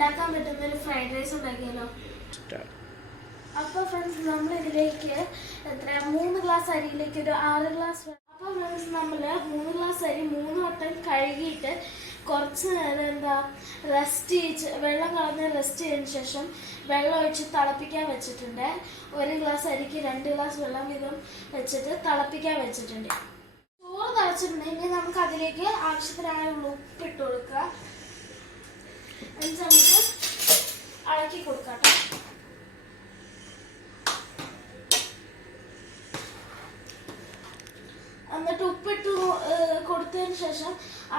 ഉണ്ടാക്കാൻ പറ്റുന്ന ഒരു ഫ്രൈഡ് റൈസ് ഉണ്ടാക്കിയാലോ? അപ്പോൾ ഫ്രണ്ട്സ് നമ്മൾ ഇതിലേക്ക് 3 ഗ്ലാസ് അരിയിലേക്ക് ഒരു 6 ഗ്ലാസ്. അപ്പോൾ ഫ്രണ്ട്സ് നമ്മൾ 3 ഗ്ലാസ് അരി 3 വട്ടം കഴുകിയിട്ട് കുറച്ച് നേരം വെള്ളം കളഞ്ഞ് റെസ്റ്റ് ചെയ്തതിന് ശേഷം വെള്ളം ഒഴിച്ച് തിളപ്പിക്കാൻ വെച്ചിട്ടുണ്ട്. 1 ഗ്ലാസ് അരിക്ക് 2 ഗ്ലാസ് വെള്ളം വീതം വെച്ചിട്ട് തിളപ്പിക്കാൻ വെച്ചിട്ടുണ്ട്. ചോറ് തിളച്ചിട്ടുണ്ടെങ്കിൽ നമുക്ക് അതിലേക്ക് ആവശ്യത്തിനായുള്ള ഉപ്പിട്ട് കൊടുക്കുക. എന്നിട്ട് നമുക്ക് ഇളക്കി കൊടുക്കാം. എന്നിട്ട് ഉപ്പിട്ട് കൊടുത്തതിന് ശേഷം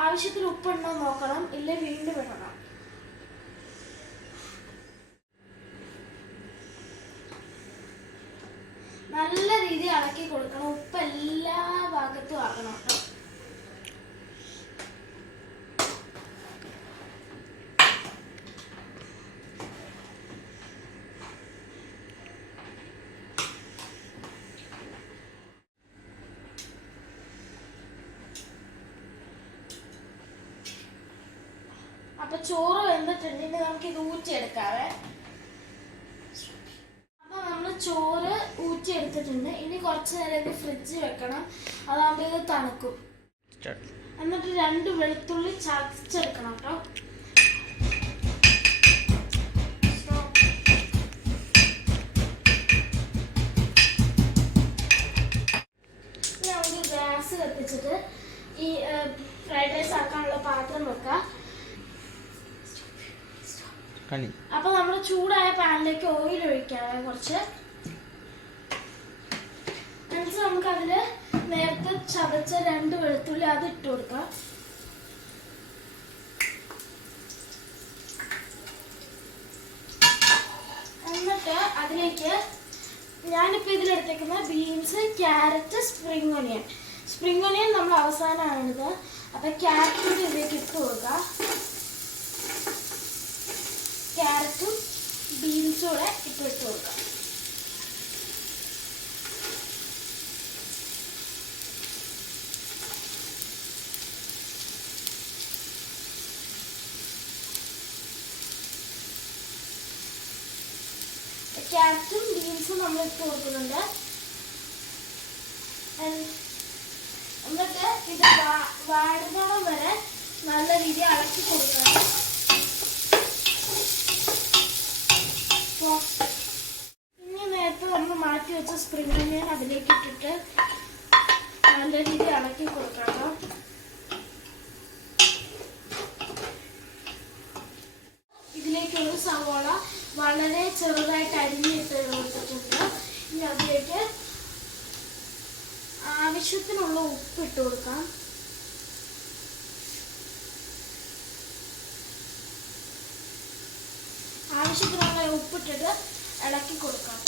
ആവശ്യത്തിന് ഉപ്പുണ്ടോ നോക്കണം, ഇല്ല വീണ്ടും ഇടണം. നല്ല രീതിയിൽ ഇളക്കി കൊടുക്കണം. ഉപ്പ് എല്ലാ ഭാഗത്തും ആക്കണം കേട്ടോ. അപ്പൊ ചോറ് വെന്തിട്ടുണ്ടെങ്കിൽ നമുക്ക് ഇത് ഊറ്റിയെടുക്കാവേ. അപ്പൊ നമ്മൾ ചോറ് ഊറ്റിയെടുത്തിട്ടുണ്ട്. ഇനി കുറച്ച് നേരം ഇത് ഫ്രിഡ്ജിൽ വെക്കണം, അതാകുമ്പോൾ ഇത് തണുക്കും. എന്നിട്ട് 2 വെളുത്തുള്ളി ചതച്ചെടുക്കണം കേട്ടോ. ഇനി നമുക്ക് ഗ്യാസ് കത്തിച്ചിട്ട് ഈ ഫ്രൈഡ് റൈസ് ആക്കാനുള്ള പാത്രം വെക്കാം. അപ്പൊ നമ്മൾ ചൂടായ പാനിലേക്ക് ഓയിൽ ഒഴിക്കാം കുറച്ച്. എന്നിട്ട് നമുക്ക് അതില് നേരത്തെ ചതച്ച 2 വെളുത്തുള്ളി അത് ഇട്ട് കൊടുക്കാം. എന്നിട്ട് അതിലേക്ക് ഞാനിപ്പോൾ ഇതിലെടുത്തേക്കുന്ന ബീൻസ്, ക്യാരറ്റ്, സ്പ്രിംഗ് ഒനിയൻ നമ്മൾ അവസാനമാണിത്. അപ്പൊ ക്യാരറ്റ് ഇതിലേക്ക് ഇട്ട് കൊടുക്കാം. ക്യാരറ്റും ബീൻസും കൂടെ ഇട്ട് കൊടുക്കാം. ക്യാരറ്റും ബീൻസും നമ്മൾ ഇട്ട് കൊടുക്കുന്നുണ്ട്. എന്നിട്ട് ഇത് വാടുന്നോളം വരെ നല്ല രീതിയിൽ ഇളക്കി കൊടുക്കണം. ഇനി നേരത്തെ നമ്മൾ മാറ്റി വെച്ച സ്പ്രിംഗ് ഒനിയൻ അതിലേക്ക് ഇട്ടിട്ട് നല്ല രീതിയിൽ ഇളക്കി കൊടുക്കണം. ഇതിലേക്കുള്ള സവോള വളരെ ചെറുതായിട്ട് അരിഞ്ഞിട്ട് കൊടുത്തിട്ടുണ്ട്. ഇനി അതിലേക്ക് ആവശ്യത്തിനുള്ള ഉപ്പ് ഇട്ട് കൊടുക്കാം. ആവശ്യത്തിനുള്ള ഉപ്പിട്ടിട്ട് ഇളക്കി കൊടുക്കാം.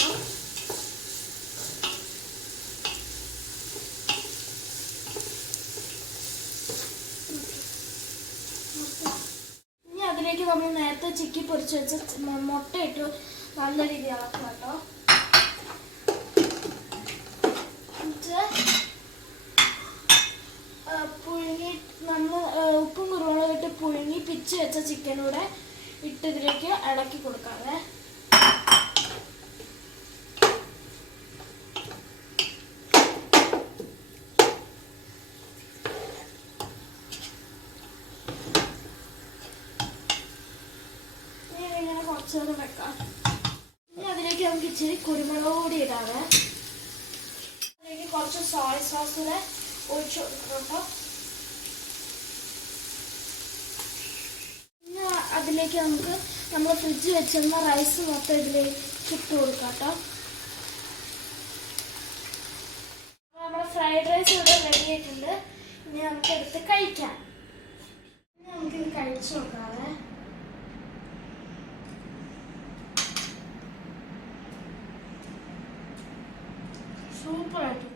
ഇനി അതിലേക്ക് നമ്മൾ നേരത്തെ ചിക്കി പൊരിച്ച് വെച്ച മുട്ട ഇട്ട് നല്ല രീതിയിൽ ഇളക്കാം കേട്ടോ. പുഴുങ്ങി നമ്മൾ ഉപ്പും കുരുമുളകും ഇട്ട് പുഴുങ്ങി പിച്ച് വെച്ച ചിക്കനൂടെ ഇട്ട് ഇതിലേക്ക് ഇളക്കി കൊടുക്കാവേ. ഇങ്ങനെ കുറച്ച് നേരം വെക്കാം. ഇനി അതിലേക്ക് നമുക്ക് ഇച്ചിരി കുരുമുളക് പൊടി ഇടാവേ. അതിലേക്ക് കുറച്ച് സോയ സോസ് കൂടെ ഒഴിച്ചു കൊടുക്കട്ടോ. അതിലേക്ക് നമുക്ക് നമ്മൾ ഫ്രിഡ്ജിൽ വെച്ചിരുന്ന റൈസ് മൊത്തം ഇതിലേക്ക് ഇട്ട് കൊടുക്കാം കേട്ടോ. നമ്മുടെ ഫ്രൈഡ് റൈസ് ഇവിടെ റെഡി ആയിട്ടുണ്ട്. ഇനി നമുക്ക് എടുത്ത് കഴിക്കാം. ഇനി നമുക്കിത് കഴിച്ചു നോക്കാവേ. സൂപ്പറായിട്ട്